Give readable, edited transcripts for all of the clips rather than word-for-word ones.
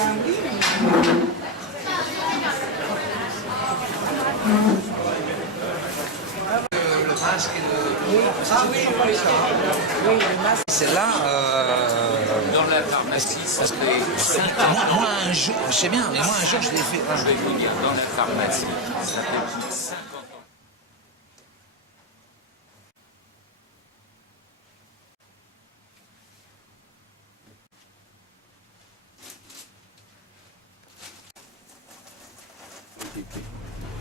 Le masque c'est là dans la pharmacie, ça fait moi un jour, je sais bien, mais moi un jour je l'ai fait. Je vais vous dire, dans la pharmacie, ça fait plus de 50 ans.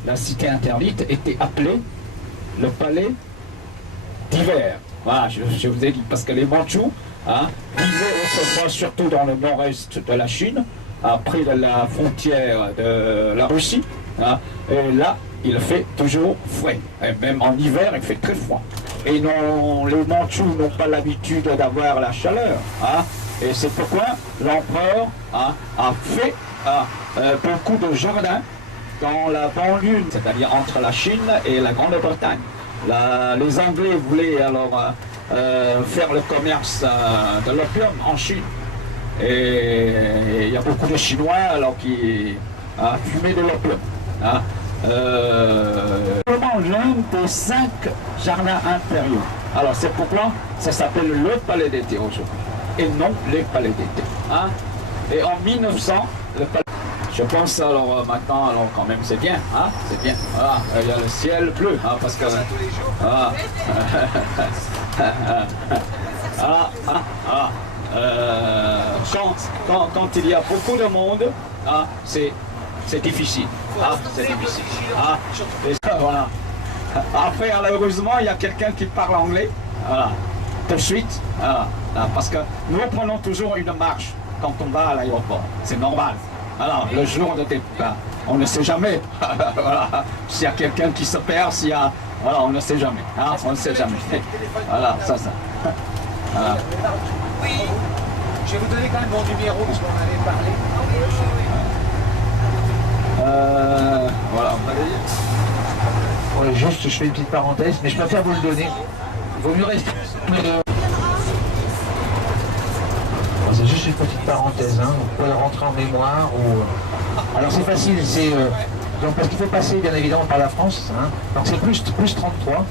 La cité interdite était appelée le palais d'hiver. Voilà, je vous ai dit, parce que les Mandchous vivaient autrefois surtout dans le nord-est de la Chine, près de la frontière de la Russie. Et là, il fait toujours frais. Et même en hiver, il fait très froid. Et non, les Mandchous n'ont pas l'habitude d'avoir la chaleur. Et c'est pourquoi l'empereur a fait beaucoup de jardins dans la banlieue, c'est-à-dire entre la Chine et la Grande-Bretagne. Les Anglais voulaient alors faire le commerce de l'opium en Chine. Et il y a beaucoup de Chinois alors qui fumaient de l'opium. L'un des 5 jardins impériaux. Alors c'est pourquoi ça s'appelle le palais d'été aujourd'hui, et non les palais d'été. Et en 1900, le palais... Je pense alors maintenant, alors quand même c'est bien, c'est bien. Voilà, il y a le ciel bleu, parce que quand il y a beaucoup de monde, c'est difficile. C'est difficile. Et ça, voilà. Après, heureusement, il y a quelqu'un qui parle anglais. Voilà. Tout de suite. Parce que nous prenons toujours une marche quand on va à l'aéroport. C'est normal. Alors, le jour de départ, on ne sait jamais. Voilà. S'il y a quelqu'un qui se perd, s'il y a... Voilà, on ne sait jamais. On ne sait jamais. Voilà, ça. Voilà. Oui. Je vais vous donner quand même mon numéro parce qu'on en avait parlé. Voilà. Ouais, juste, je fais une petite parenthèse, mais je préfère vous le donner. Il vaut mieux rester. C'est juste une petite parenthèse, vous pouvez rentrer en mémoire ou... Alors c'est facile, c'est... donc parce qu'il faut passer bien évidemment par la France, donc c'est plus 33.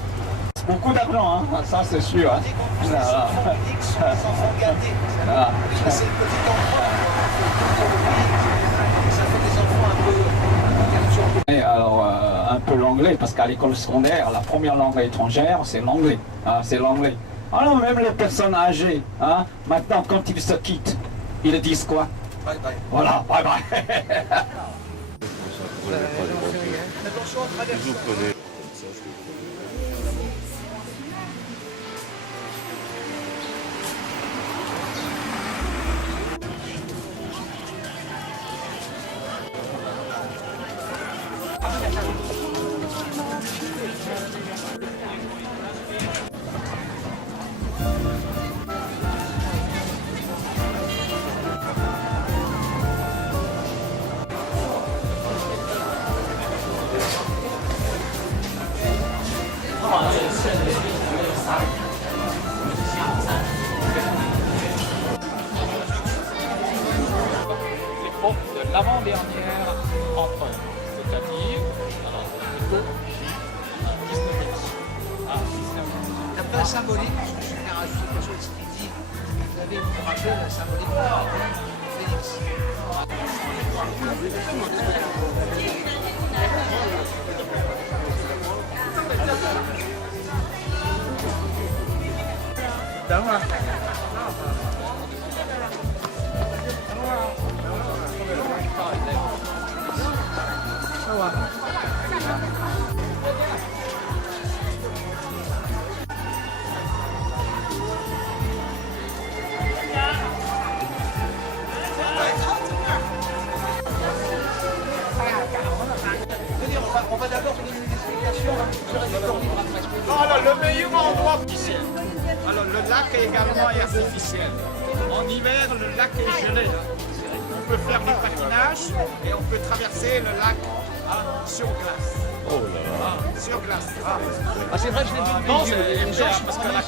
C'est beaucoup d'argent, ça c'est sûr. Les enfants gâtés. C'est le petit enfant. Ça fait des enfants un peu... Alors un peu l'anglais, parce qu'à l'école secondaire, la première langue étrangère, c'est l'anglais. C'est l'anglais. Alors même les personnes âgées, maintenant quand ils se quittent, ils disent quoi? Bye bye. Voilà, bye bye. Attention à traverser. De l'avant-dernière empreinte, c'est-à-dire plutôt 19. T'as pas un symbolique, je suis venu rajouter quelque chose qui dit, vous avez vous rappelé la symbolique de Félix. On va d'abord donner une explication sur la victoire libre après. Alors, le meilleur endroit officiel. Alors, le lac est également artificiel. En hiver, le lac est gelé. On peut faire du patinage et on peut traverser le lac sur glace. Oh là là. Sur glace. C'est vrai, je l'ai vu. Non, c'est idéal parce que la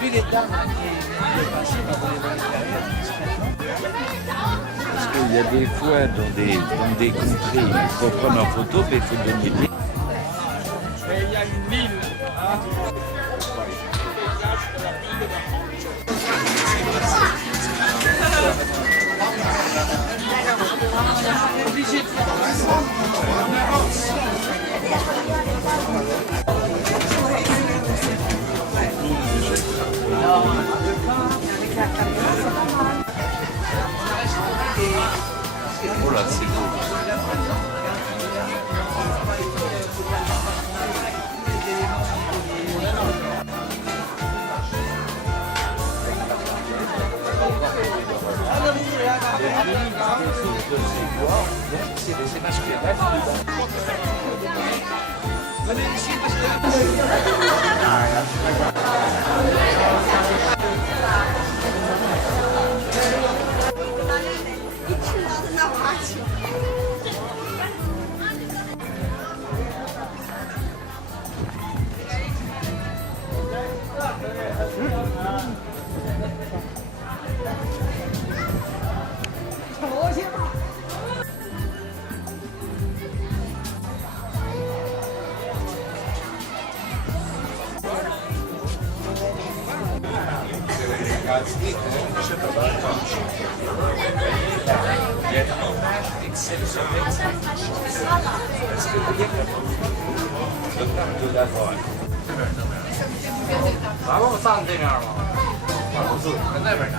vu les dames hein, qui est passées dans les périodes. Parce qu'il y a des fois dans des contrées, il faut prendre en photo, mais il faut donner des... Et il y a une île, hein, paysage de la ville de la Oh là, c'est beau. C'est masculin.咱们站这面吗？不是，跟那边呢。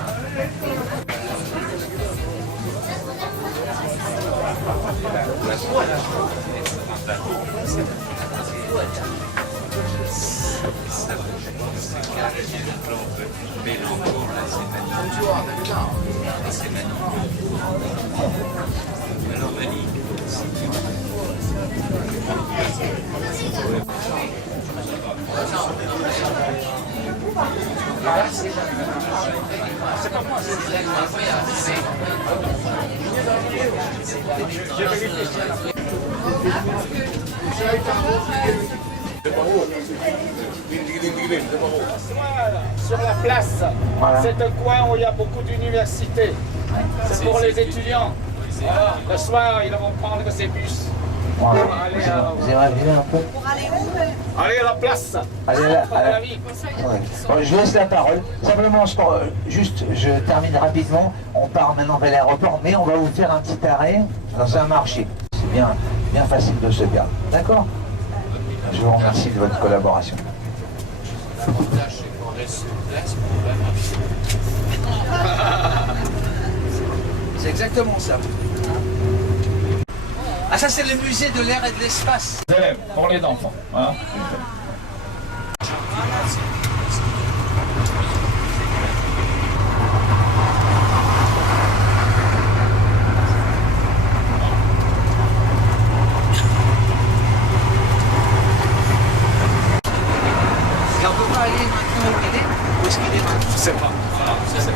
Mais l'encours, là, c'est magnifique. Alors, Mani, Sur la place, Voilà. c'est un coin où il y a beaucoup d'universités. C'est pour les étudiants. Voilà. Le soir, ils vont prendre ces bus. Voilà. Pour aller à- Vous avez vu un peu? Allez à la place. Allez, là, Centre de la vie. Ouais. Bon, je laisse la parole. Simplement, juste, je termine rapidement. On part maintenant vers l'aéroport, mais on va vous faire un petit arrêt dans un marché. C'est bien, bien facile de se perdre. D'accord? Je vous remercie de votre collaboration. l'avantage, c'est qu'on reste sur place, on va marcher. C'est exactement ça. Ah, ça, c'est le musée de l'air et de l'espace. élèves, pour les enfants. Hein. Et on peut pas aller maintenant où il est. Où est-ce qu'il est maintenant? Je sais pas. Voilà, je sais pas.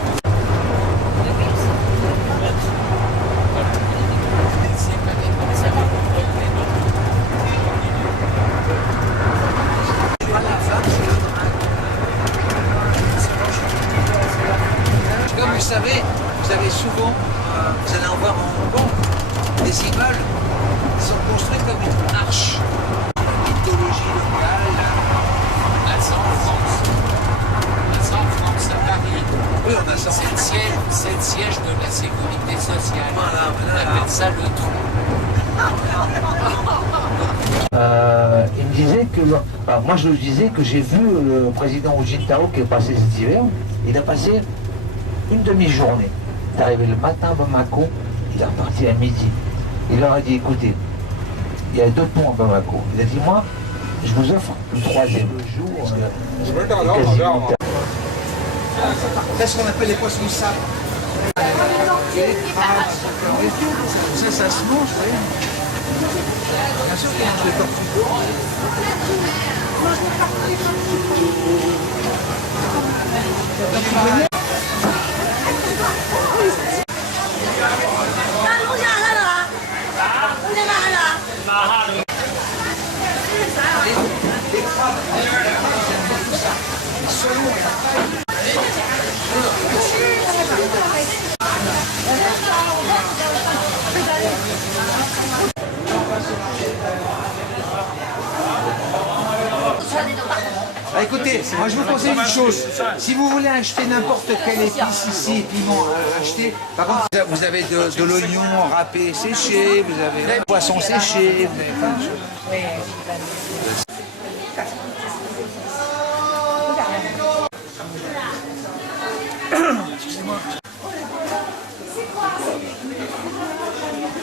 Comme vous savez souvent, vous allez en voir en Hong Kong, des immeubles qui sont construits comme une arche. La mythologie locale. Là, c'est en France. Là, c'est en France, à Paris. Oui, on a ça. C'est le siège de la sécurité sociale. Voilà, On voilà. appelle ça le trou. Il me disait que, moi je lui disais que j'ai vu le président Hu Jintao qui est passé cet hiver, il a passé une demi-journée. Il est arrivé le matin à Bamako, il est reparti à midi. Il leur a dit, écoutez, il y a 2 ponts à Bamako. Il a dit, moi, je vous offre le 3e jour. Quasiment C'est ce qu'on appelle les poissons sables. Et les crabes, ça se mange, vous voyez. Bien sûr qu'on mange les tortues. Les crabes, les saumons et la paille. Écoutez, moi je vous conseille une chose. Si vous voulez acheter n'importe quelle épice ici, piment, achetez. Par contre, vous avez de l'oignon râpé séché, vous avez des poissons séchés, vous avez plein de choses. Excusez-moi.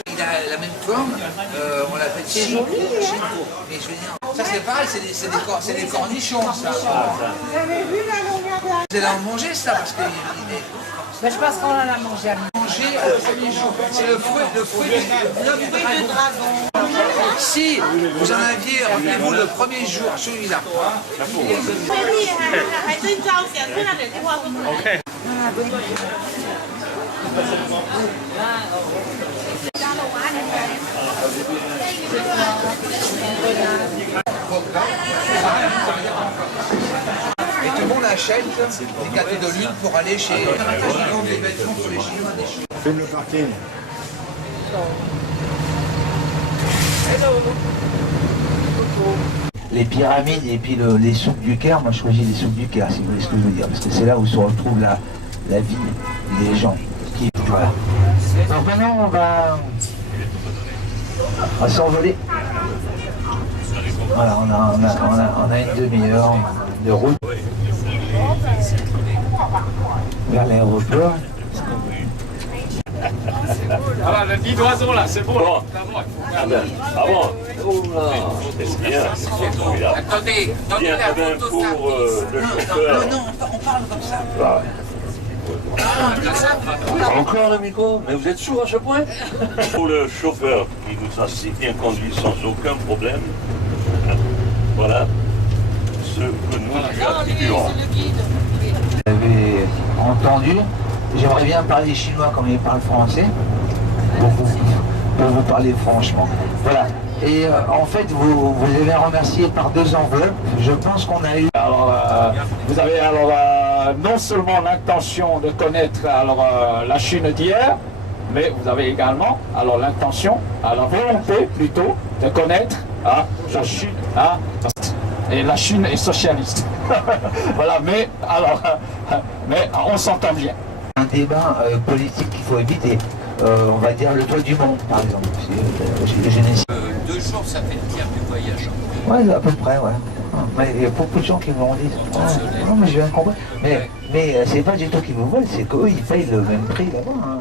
Il a la même forme, on l'appelle Shinko. Mais je veux dire, ça c'est pareil, c'est des cornichons ça. Vous avez vu la longueur de la... Vous allez en manger ça parce que Ben, je pense qu'on en a mangé à manger au premier jour. C'est le fruit du dragon. Si vous en aviez rendez-vous le premier jour, celui-là. Et tout le monde achète des gâteaux de lune pour aller chez des vêtements pour les Chinois. Filme le parking. Les pyramides et puis les souks du Caire, moi je choisis les souks du Caire, si vous voyez ce que je veux dire, parce que c'est là où se retrouve la vie des gens. Voilà. Donc maintenant on va s'envoler. Voilà, on a une demi-heure de route vers l'aéroport. Voilà, le nid d'oiseau là, c'est bon. Là. Ah bon. Oh là, c'est bien. Attendez, Bien, pour le chauffeur. Non, on parle comme ça. Encore le micro? Mais vous êtes sourd à ce point? Pour le chauffeur qui nous a si bien conduit sans aucun problème, voilà ce que nous lui attribuons. Vous avez entendu, j'aimerais bien parler chinois comme il parle français, pour vous parler franchement. Voilà. Et en fait, vous avez remercié par 2 enveloppes. Je pense qu'on a eu... Alors, vous avez non seulement l'intention de connaître la Chine d'hier, mais vous avez également l'intention, la volonté plutôt, de connaître la Chine. Et la Chine est socialiste. Voilà, mais on s'entend bien. Un débat politique qu'il faut éviter. On va dire le toit du monde, par exemple. 2 jours, ça fait le tiers du voyage. Ouais, à peu près, ouais. Mais il y a beaucoup de gens qui me disent. Non, mais je viens de comprendre. Mais c'est pas du tout qu'ils vous volent, c'est qu'eux, ils payent le même prix là-bas. Hein.